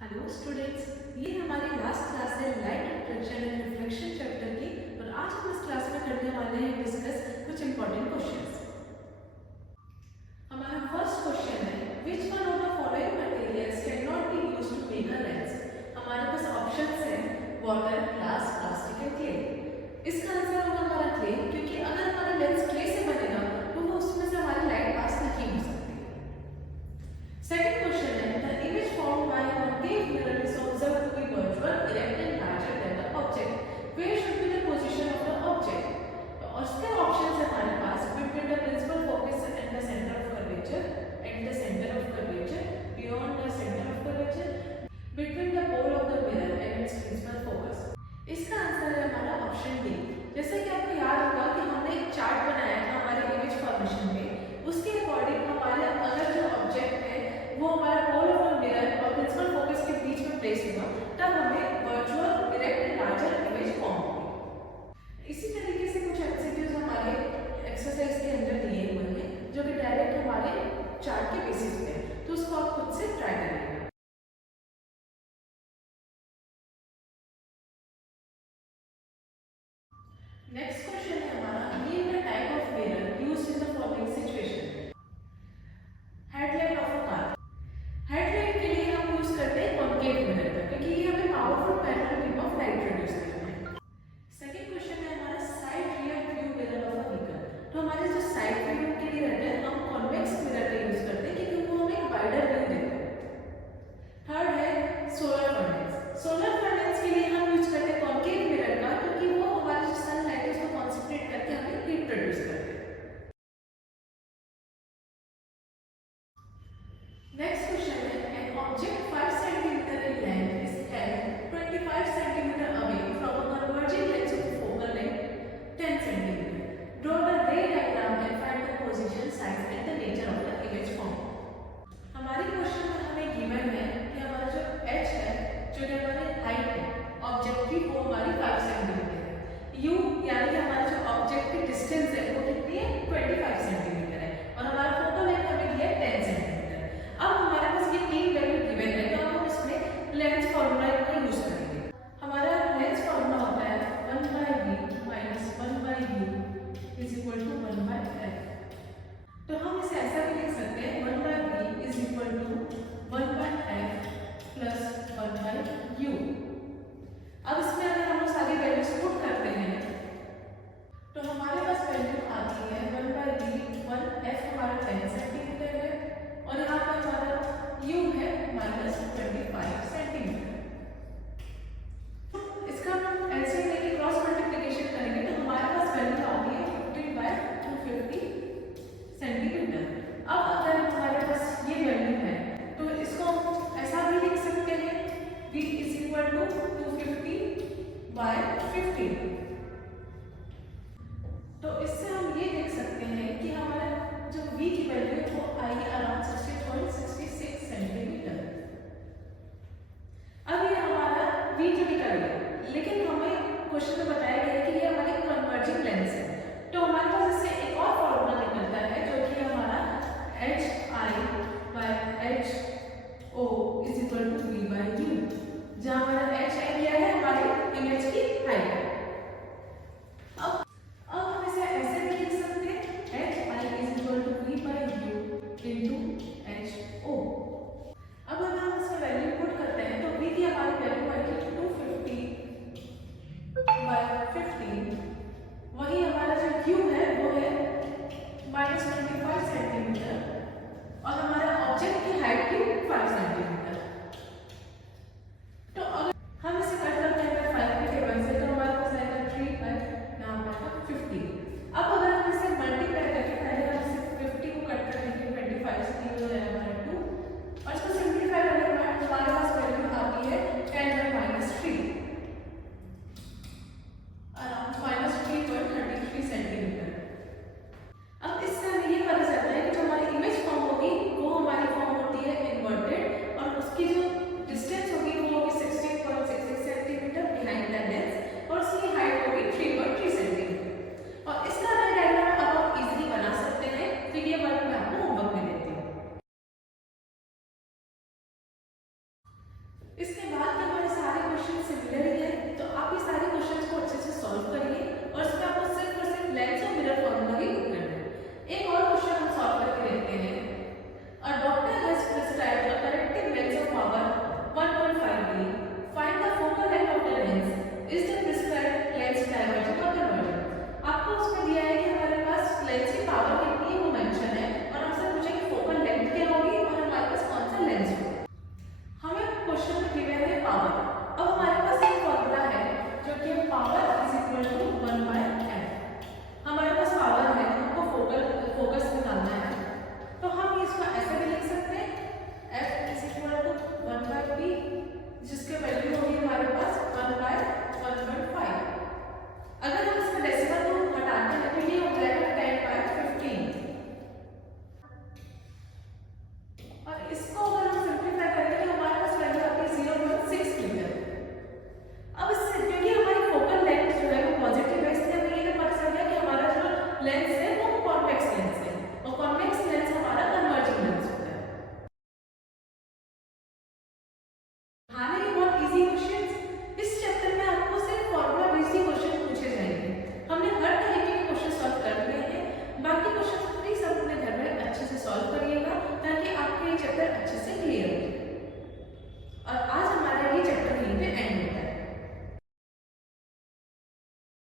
Hello students, ये हमारी last class है light reflection and reflection chapter की। और आज हम इस क्लास में करने वाले हैं डिस्कस कुछ इंपॉर्टेंट क्वेश्चंस। हमारा फर्स्ट क्वेश्चन है which one of the following materials can not be used to make a lens. हमारे पास ऑप्शंस हैं water, glass, plastic and clay. इसका आंसर होगा हमारा क्ले, क्योंकि अगर हमारा लेंस क्ले से बनेगा तो वो उसमें से हमारी लाइट पास नहीं हो सकती। सेकंड क्वेश्चन है the image formed by concave mirror is observed to be virtual, erect and larger than the object. Where should be the position of the object? तो उसके ऑप्शंस है हमारे पास between the principal focus and the center of curvature, at the center of curvature, beyond the center of curvature, between the pole of the mirror and its principal focus. इसका answer है हमारा option D. जैसे कि आपको याद होगा कि हमने एक चार्ट बनाया था हमारे इमेज फॉर्मेशन में, उसके अकॉर्डिंग हमारे अगर जो ऑब्जेक्ट है वो हमारा पोल ऑफ द मिरर और प्रिंसिपल फोकस के बीच में प्लेस होगा, तब हमें virtual, direct and larger image form होगी। इसी तरीके से कुछ एमसीक्यूज हमारे एक्सरसाइज के अंदर दिए हुए हैं जो कि डायरेक्ट हमारे चार्ट के बेसिस पे है, तो उसको आप खुद से ट्राई करेंगे। नेक्स्ट क्वेश्चन है हमारा name the type of mirror used in the following situation. Headlight of a car. Headlight के लिए हम यूज करते हैं कॉन्केव मिरर का, क्योंकि ये हमें powerful parallel beam of light produce करना है। सेकंड क्वेश्चन है हमारा side rear view mirror of a vehicle. तो हमारे जो साइड व्यू के लिए रहते हैं हम कॉन्वेक्स मिरर का यूज करते हैं, क्योंकि वो हमें एक वाइडर व्यू देते हैं। थर्ड है सोलर फर्नेस। सोलर फर्नेस के लिए हम यूज करते हैं कॉन्केव मिरर का, क्योंकि वो हमारे जो सनलाइट है उसको कॉन्सेंट्रेट करके हमें हीट प्रोड्यूस करते हैं। नेक्स्ट क्वेश्चन है एन ऑब्जेक्ट 5